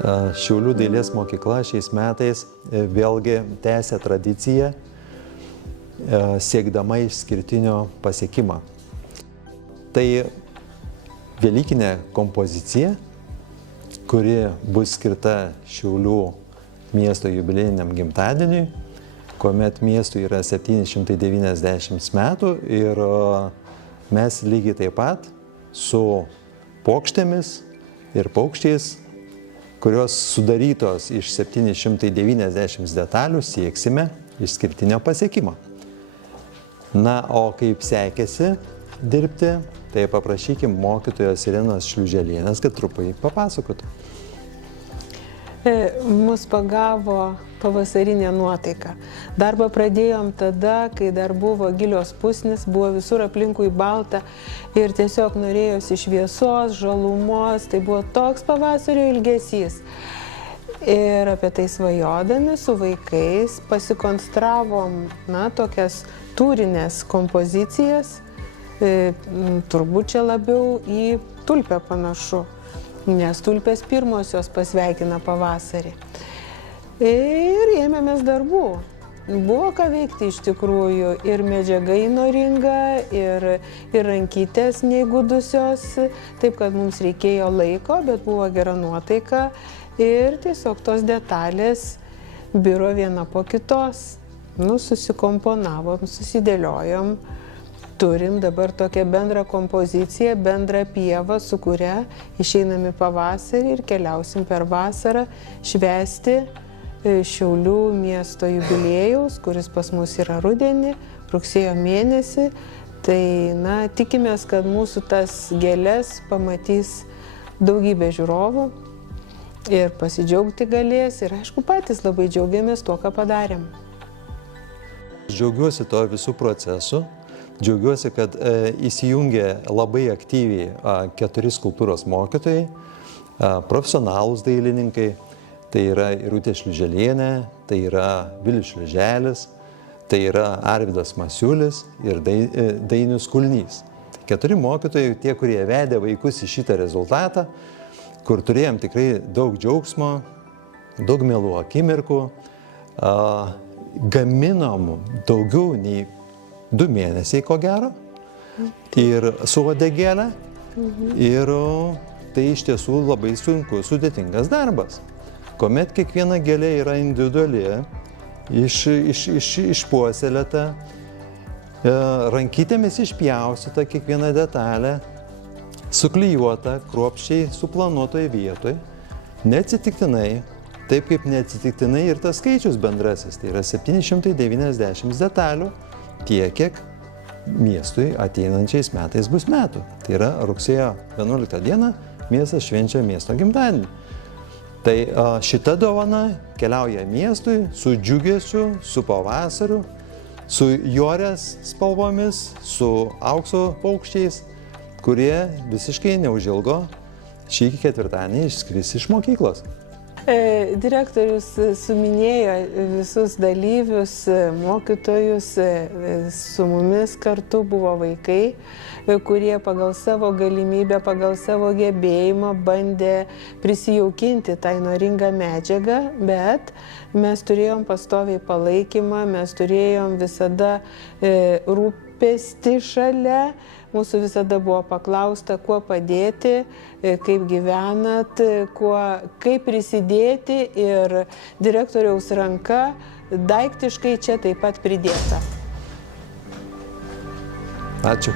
Šiaulių dailės mokykla šiais metais vėlgi tęsia tradiciją siekdama išskirtinio pasiekimo. Tai velykinė kompozicija, kuri bus skirta Šiaulių miesto jubiliejiniam gimtadieniui, kuomet miestui yra 790 metų ir mes lygiai taip pat su pokštėmis ir paukščiais, kurios sudarytos iš 790 detalių, sieksime išskirtinio pasiekimo. Na, o kaip sekėsi dirbti, tai paprašykim mokytojos Irenos Šliuželienės, kad trupai papasakotų. Mus pagavo pavasarinė nuotaika. Darbą pradėjom tada, kai dar buvo gilios pusnis, buvo visur aplinkui balta ir tiesiog norėjosi šviesos, žalumos, tai buvo toks pavasario ilgesys. Ir apie tai svajodami su vaikais pasikonstravom, tokias tūrinės kompozicijas, turbūt čia labiau į tulpę panašu, nes tulpės pirmosios pasveikina pavasarį. Ir ėmėmės darbų. Buvo ką veikti iš tikrųjų, ir medžiaga įnoringa, ir rankytės neįgudusios, taip kad mums reikėjo laiko, bet buvo gera nuotaika ir tiesiog tos detalės biro viena po kitos. Susikomponavom, susidėliojom, turim dabar tokią bendrą kompoziciją, bendrą pievą, su kuria išeinam į pavasarį ir keliausim per vasarą švęsti Šiaulių miesto jubiliejaus, kuris pas mus yra rudenį, rugsėjo mėnesį. Tai, tikimės, kad mūsų tas gėles pamatys daugybė žiūrovų ir pasidžiaugti galės. Ir aišku, patys labai džiaugiamės tuo, ką padarėm. Džiaugiuosi to visų procesų. Džiaugiuosi, kad įsijungė labai aktyviai 4 skulptūros mokytojai, profesionalūs dailininkai. Tai yra Irutė Šliuželienė, tai yra Vilius Šliuželis, tai yra Arvydas Masiulis ir Dainius Kulnys. 4 mokytojai, tie, kurie vedė vaikus į šitą rezultatą, kur turėjom tikrai daug džiaugsmo, daug mielų akimirkų, gaminom daugiau nei 2 mėnesiai, ko gero, ir su uodegėle, ir tai iš tiesų labai sunkus, sudėtingas darbas, kuomet kiekviena gėlė yra individuali, išpuoselėta, rankytėmis išpjaustyta kiekviena detalė, suklijuota, kruopščiai suplanuotoje vietoje, neatsitiktinai, taip kaip neatsitiktinai ir tas skaičius bendrasis, tai yra 790 detalių, tiek, kiek miestui ateinančiais metais bus metų. Tai yra rugsėjo 11 dieną miestas švenčia miesto gimtadienį. Tai šita dovana keliauja miestui su džiugesiu, su pavasariu, su jorės spalvomis, su aukso paukščiais, kurie visiškai neužilgo šį ketvirtadienį išskris iš mokyklos. Direktorius suminėjo visus dalyvius, mokytojus, su mumis kartu buvo vaikai, kurie pagal savo galimybę, pagal savo gebėjimą bandė prisijaukinti tą įnoringą medžiagą, bet mes turėjom pastoviai palaikymą, mes turėjom visada rūpestį šalia. Mūsų visada buvo paklausta, kuo padėti, kaip gyvenat, kaip prisidėti, ir direktoriaus ranka daiktiškai čia taip pat pridėta. Ačiū.